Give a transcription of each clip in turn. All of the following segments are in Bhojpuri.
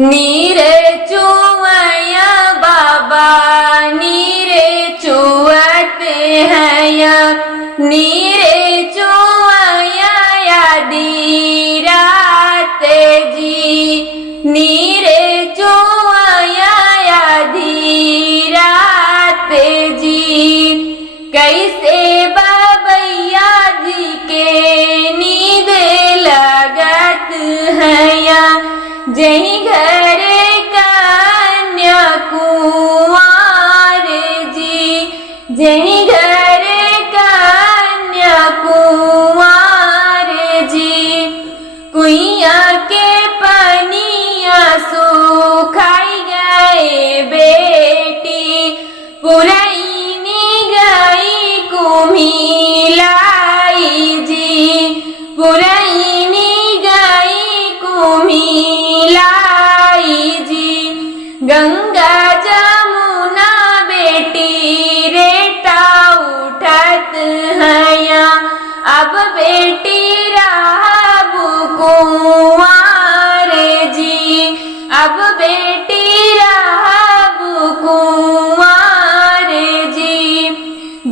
नीरे चुवैया बाबा नीरे चुवते हैं नीरे चुवैया यादी रात जी नीरे चुवैया यादी रात जी कैसे बाबैया जी के नींद लगत है जही घर कन्या कुंवर जी जही घर कन्या कुंवर जी कुइया के पनिया सुखाई गए बेटी पुरैनी गई कुम्हिलाई जी पुरैनी गई कुम्हिलाई जी गंगा जमुना बेटी रेटा उठत है अब बेटी राबू कुंवर जी अब बेटी राबू कुंवर जी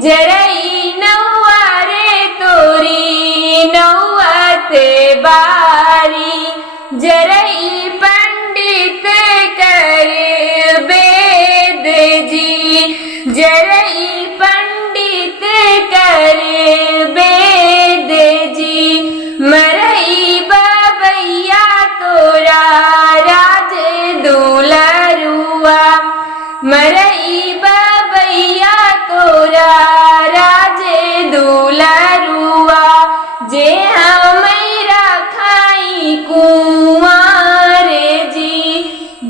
जरई नौवारे तोरी नौवते बारी जरई पंडित कर वेद जी जरई पंडित कर वेद जी मरई बाबैया तोरा राज दुलरुआ मरई बाबैया तोरा राज दुलरुआ जे हमरा खाई कुंवर जी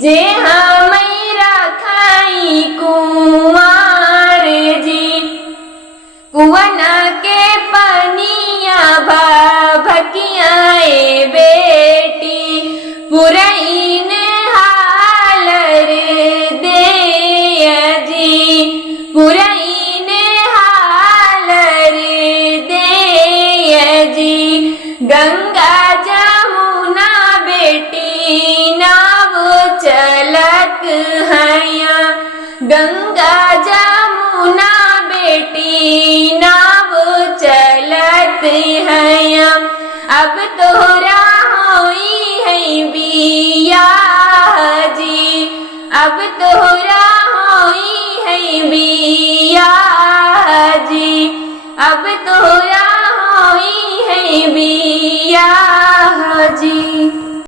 जे हमरा खाई कुंवर जी कुआना के पनिया भकियाए बेटी पुरैन हालर दे जी पुरैन हालर दे जी गंगा जमुना बेटी नाव चलत है गंगा जमुना बेटी नाव चलत है अब तोरा होई है बियाह जी अब तोरा होई है बियाह जी अब तोरा होई है बियाह जी।